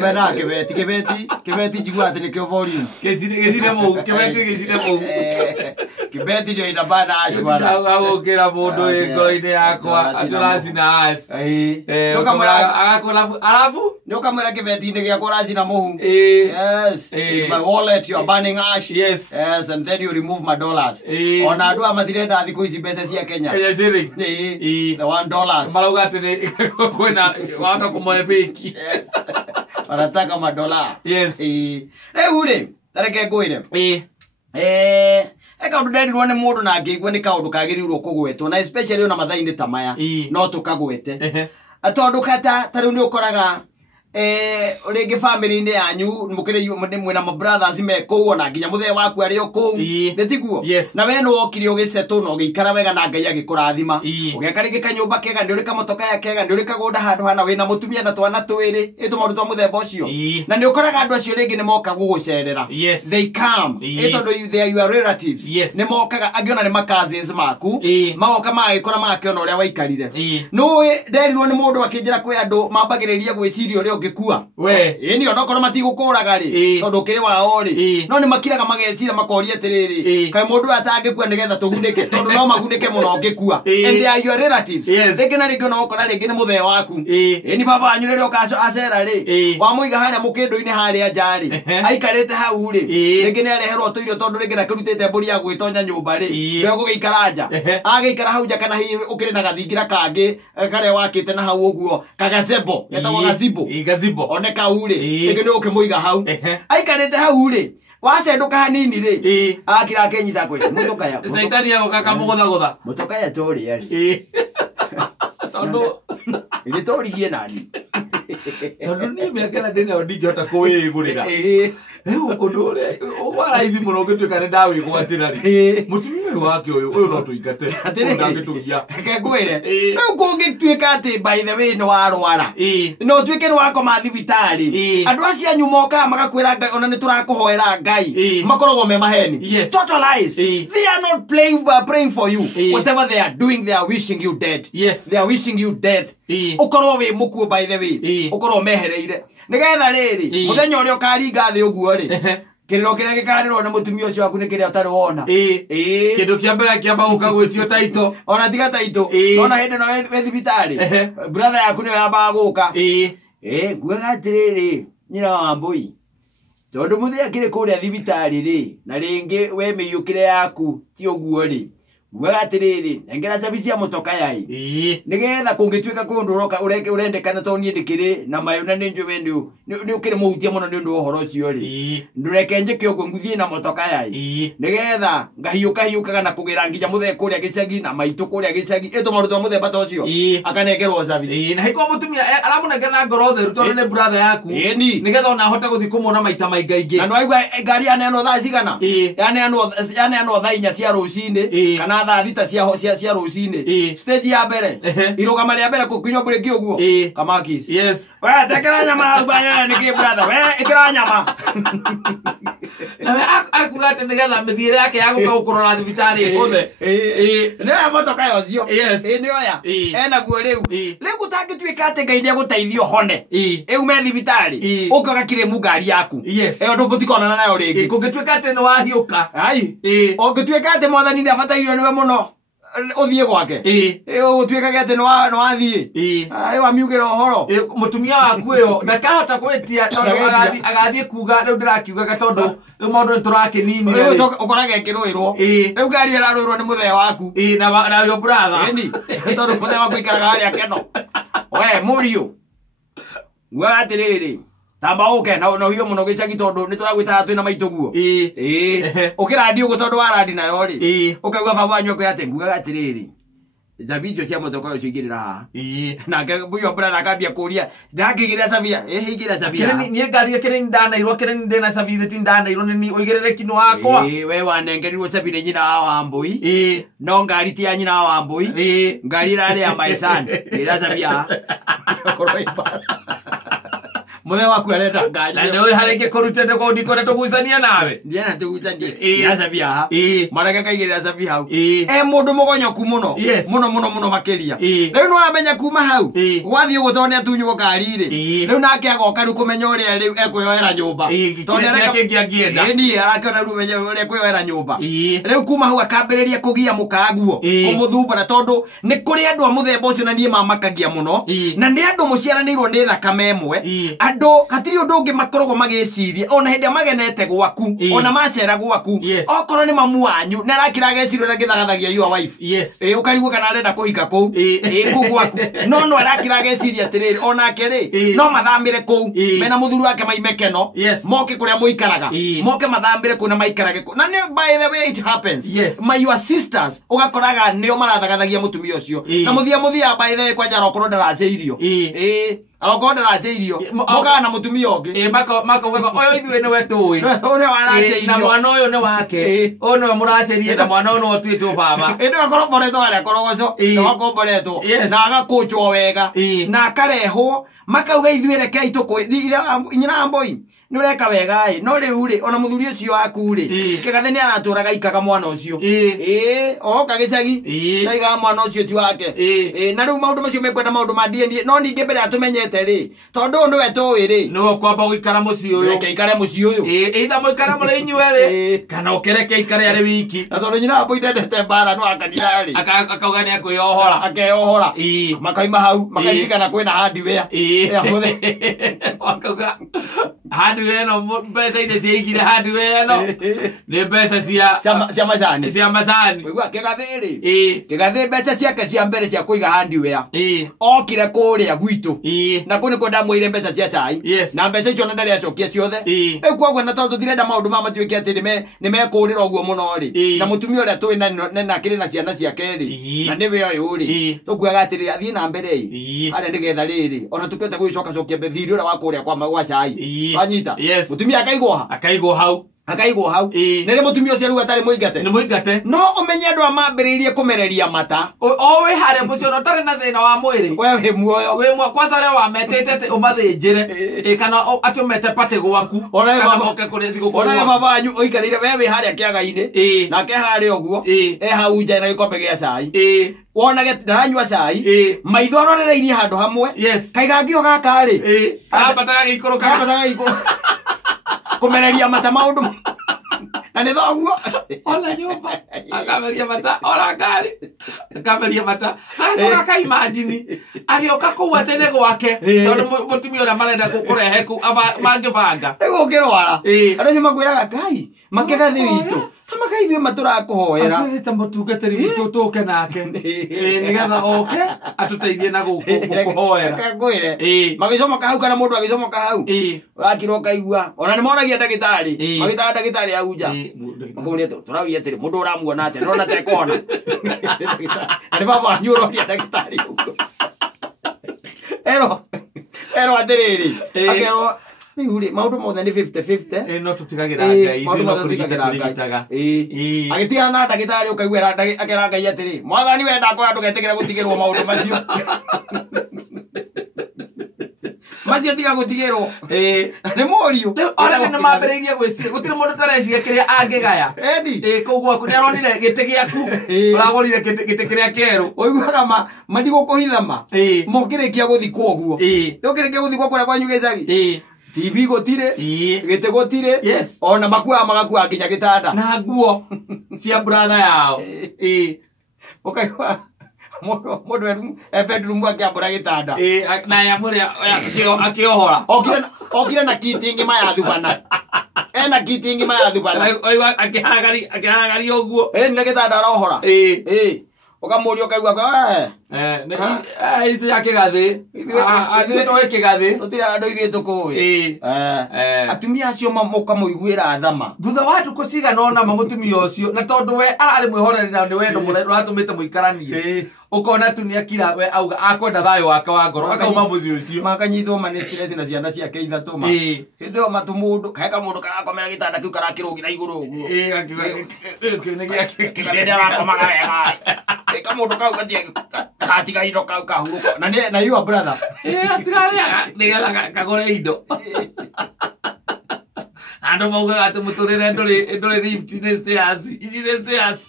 Mena kibeti jigua ati nikyo volume. Gesine mo, Kibeti ndio inabana ash bwana. Agokera mundu ngoro-ini yakwa aturacina ash. Agakola alafu Nyokamwira kibeti-ini giakwa uracina muhu. Yes. My wallet you are burning ash. Yes. Yes, and then you remove my dollars. Ona andu amathirenda thiku ici mbeca cia Kenya. Kenya shilling. The $1. Marauga ati kwena wata kumoya benki. Yes. Wanataka madola. Yes. Ule tareke ngwire. Eka undu nderirwo ni mundu na ngigwa ni kaundu kagirirwo kugwetwo na especially ona mathaini ta maya no tukagwete. Atondu kata tariu ni ukoraga uringi family-ini yanyu mukire mwina ma brothers me kuo na nginya muthe waku ari oku ndetiguo na we no okire ugicetu no giikara wega na Ngai agikurathima ugeka ringi kanyumba kega ndi urika motoka ya kega ndi urika gunda handu hana wina mutumia na twana twiri itu maundu twa muthemba ucio na ni ukoraga andu acio ringi ni moka gugucerera they come itondo they are your relatives ni mokaga agiona ni cousins maku magoka magikora makiona uria waikarire no nderirwo ni mundu akinjira kwi andu mambagiriria gwiciria uria ngikua we ni ona korwo matigukuraga ri tondu kiri wao ri no ni makiraga magecira makoria atiriri kai mundu atangikua nigetha tugunike tondu no magunike muno ngikua and they are your relatives ringi na ringi no ukora ringi ni muthe waku ni baba wanyu riri ukaco acera ri wa muiga haria mukindu-ini haria njari aikarite hau ri ringi ni areherwo tuirio tondu ringi na kirutite mburi ya gwitonya nyumba ri we gugiikara nja agiikara hau nja kana hi ukiri na gathingira kangi karia wakite na hau uguo kagacebo getagwo gacibo Gazibo oneka uri ringi ni ukimuiga hau aikarite hau ri wacenduka hanini ri akira kenyita kwe mutoka ya Saitani yako kaka mugotha mutoka ya tori ari tondu ile tori gie nani tondu ni miakera ndina ndingihota kuwigurira undu uri waraithi muno ngituika ni ndawigwatira ri mutumia wake uyu no tuingate ndangitugia ke ngwire riu kungituika ati by the way no warwara no tuike ni wakoma thibitari andu acio anyu moka magakwira ona ni turakuhoera Ngai makorogwo me maheni total lies they are not praying for you whatever they are doing they are wishing you dead they are wishing you dead ukorwo wi mukuo by the way ukorwo mehereire nigetha riri muthenya uria ukaringa thi uguo ri kiriro kiria gikarirwo ni mutumia ucio waku ni kiria utari wona kindu kia mbere kiamba gukagwitio taito ona tiga taito ona hindi no we thibitari brother yaku ni yamba guka nguaga atiriri nyina wa Wambui tondu muthenya akiri kuria thibitari ri na ringi we miyukire yaku ti uguo ri nguaga atiriri engera cabi cia mutoka yai nigetha kungituika kundu uroka urendekana to nie ndikiri na mayo na ninju wendu ni ukiri muhutia muno ni undu uhoro ucio ri ndureke njike uguo nguthie na mutoka yai nigetha ngahiuka na kugira nginya muthe kuria gicagi na maitu kuria gicagi eto maruto twa muthemba ta ucio akanegerwo cabi na hiko mutumia aramunengera ngoro theru tondu ni brother yaku nigetha ona ahote guthi kumona maita maingaingi na no aigua ngari aneanwo thaa cigana yaneanwo thaa 4 cia rucini kana thaa 6 cia rucini stage ya mbere irugama ria mbere kukinywa bureki uguo kamakis we tekera nyama hau baya ni ki brother we ikira nyama na we akuga ati nigetha mithiire yake yaguka gukurora thibitari guthe ni motoka yocio ni oya ena guo riu gutangituika ati Ngai ni aguteithio hone eume thibitari ukaga kiremu ngari yaku ndu mutikonana nayo ringi kungituika ati ni wahiuka ungituika ati mwathani ni abatairio niwe muno uthie gwake utuikage ati no wathie wamiugera uhoro mutumia waku yo ndakahota kwetia tondu agathie kuga riu ndirakiugaga tondu maundu ni turakinini riu ukorage ekirwirwo riu ngari iraruirwo ni muthe waku na yo brother tondu muthe waku ikaraga haria keno we murio nguaga atiriri tamba uke na hiyo muno gicagi tondu ni turagwita twina maituguo ukirandi ugo tondu warandi nayo ri ukagwa baba wanyu kwira ati nguaga atiriri zabijo cia motoka ucio igirira ha na buyo brother akambia kuria ndakigira sabia higira sabia ni ngari kire ndanairwo kire ndena sabia ti ndanairwo ni uigirire kino wakwa we wanengerirwo sabire nyina wa Wambui no ngari ti nyina wa Wambui ngari rari ya maisani ira sabia koroi mwe waku arenda ngari na ndio harenge kurute ndiko ndiko tugucania nawe ndiana tugucanie ya sabi haha maraka kaigirira sabi hau mundu mugonyoku muno muno makiria riu no amenya kuma hau wathie gutone atunyu ngari ri riu nake agoka riu kumenya uria riu ekwiyoera nyumba tondu nake angienda ni arakona riu menya uria ekwiyoera nyumba riu kuma hau akambiriria kugia mukaguo kumuthumbana tondu ni kuri andu a muthemba ucio na nie mamakagia muno na ni andu muciaranirwo ni thakame emwe andu hatiri undu ungi makorogo magiciria ona hindi magenete gwaku ona macera gwaku okorwo ni mamu wanyu na arakira gecirio na githagathagia your wife ukarigwo kana arenda kuhika kuu ku gwaku no arakira geciria atiriri onake ri no mathamire kuu mena muthuru wake maimekeno moke kuria muikaraga moke mathambire kuna maikarage na ni by the way it happens my your sisters ugakoraga nio marathagathagia mutumia ucio na muthia by the way kwa jara okorwo ndaraceirio arokonda raceirio moka na mutumia ongi maka oyo ithuĩ nĩwe tũĩ na mwana ũyũ nĩ wake ũyũ nĩwe mũracerie na mwana ũyũ nĩwe tuĩtwo baba nĩwe akoromboretwo harĩa korogoco nĩwe akomboretwo na agakũnjwo wega na akarehwo makauga ithuĩ rekei nyina Amboi nĩ ũreka wega no rĩu rĩ ona mũthuri ũcio waku rĩ kĩgathe nĩ aratũraga ikaga mwana ũcio oka gĩcagi ndaigaga mwana ũcio ti wake na rĩu maũndũ macio mekwenda maũndũ ma DNA no ningĩ mbere atũmenyete rĩ tondũ nĩwe tũĩ rĩ no kwamba gũikara mũciĩ ũyũ reke ikare mũciĩ ũyũ either mũikara mũrĩ inyuerĩ kana ũkĩreke ikare arĩ wiki na tondũ nyina Amboi ndendete mbara no akanira rĩ akauga nĩ akwĩyohora akeyohora makaima hau makaririkana kwĩna hardware akauga hardware no mbeca ine ciaigire hardware no nĩ mbeca cia macani wĩigua kĩgathĩ rĩ kĩgathĩ mbeca ciake cia mbere cia kũiga hardware okire kũrĩa gwitũ na kũ nĩkuo ndamwĩire mbeca cia cai na mbeca icio na ndarĩ acokia ciothe rĩu koguo na tondũ tũtirenda maũndũ ma matuĩke atĩ nĩ mekũrĩra ũguo mũno rĩ na mũtumia ũrĩa tũĩ na kĩrĩ na ciana ciake rĩ na nĩwe ũyũ rĩ tũkuaga atĩrĩ athiĩ na mbere harĩa nĩgetha rĩrĩ ona tũkĩte gwĩcokacokia thirĩ ũrĩa wa kũrĩa gwa cai wanyita mutumia akaigwo hau nere mutumia ucio ruga tari muingate no umenye andu amambiriirie kumereria mata o we hare mucio no tari na thina wa mwiri we muoyo kwanza leo wametete umathinjire kana atumete pate gwaku kana moke kuri thigo kwa baba anyu oikarire wewe hare akiaga-ini nake hare oguo hau nja na gikombe gia cai wonage ndaranyua cai maitho arorereirie handu hamwe kaiga ngio gaka ri arabataga gikuru kumereria mata maundu na nĩ thoguo ona nyumba akameria mata ora ngari akameria mata acoka akaimagine agĩũka kũu atene gwake tondũ mũtumia ũrĩa marenda kũrehe kũu mangĩbanga nĩgũkĩrwara andũ acio makwĩraga Ngai makĩgathĩ witũ tamaka ithuĩ matũrakũhoera atũrĩte mũtungatĩri witũ tũke nake nĩgetha oke atũteithie na gũkũhoera ngwĩre magĩcomoka hau kana mũndũ agĩcomoka hau ũrakirwo kaigua ona nĩ moragia ndagĩtarĩ magĩtaga ndagĩtarĩ hau nja makamũria tũraugia atĩrĩ mũndũ ũramuona atĩa nĩrona tekona nĩ baba wanyu ũroria ndagĩtarĩ ũguo erwo atĩrĩrĩ akerwo Uri maundu mothe ni 50-50 no tutigagira Ngai no kurigitaga agitiga na ndagitari ukaigwera akera Ngai atiri mwathani wenda ko andu getigire gutigirwo maundu macio macio tiga gutigirwo ni morio ora ni mambiriirie gwiciria gutire mundu tareciria kiria angigaya koguo kuni aronire gite giaku uragorire gite kiria keru oiguaga mandigũkũhithama mokĩrĩkia gũthikwo ũguo ũkĩrĩkia gũthikwo kũrĩa kwanyu gĩcagi TV gotire gete gotire ona makua magakua nginya gitanda na nguo cia brother yao okaigwa mũndũ bedroom akiambũra gitanda na ya mũrĩa akĩohora okire na kiti ngima ya thubana ena kiti ngima ya thubana akĩhagaria ũguo nĩ gitanda arohora ukamuria ukaigua icio ya kĩgathĩ atũĩ kĩgathĩ tũtirĩ andũ ithuĩ tũkũĩ atumia acio mũkamũiguĩra thama thutha wa ndukũ cigana ũna mũtumia ũcio na tondũ we ararĩ mwĩhoreri na nĩ wendo ũratũmĩte mũikaranie ukona tu nĩ akira we auga akwenda thayũ wake wa ngoro akauma mũciĩ ũcio makanyitwo manĩ stress na ciana ciake ithatũ ma hĩndĩ ĩyo matu mũndũ heka mũndũ karakomera gĩtanda kĩu karakĩrũgira igũrũ ũguo akiuga kĩu nĩ gĩake arakomaga wega ĩka mũndũ kau gatie atiga indo kau kahuruko na you brother atirarĩa nĩgetha kagũre indo andũ maugaga atĩ mũtũrĩre ndũrĩ lift nĩ stairs ici nĩ stairs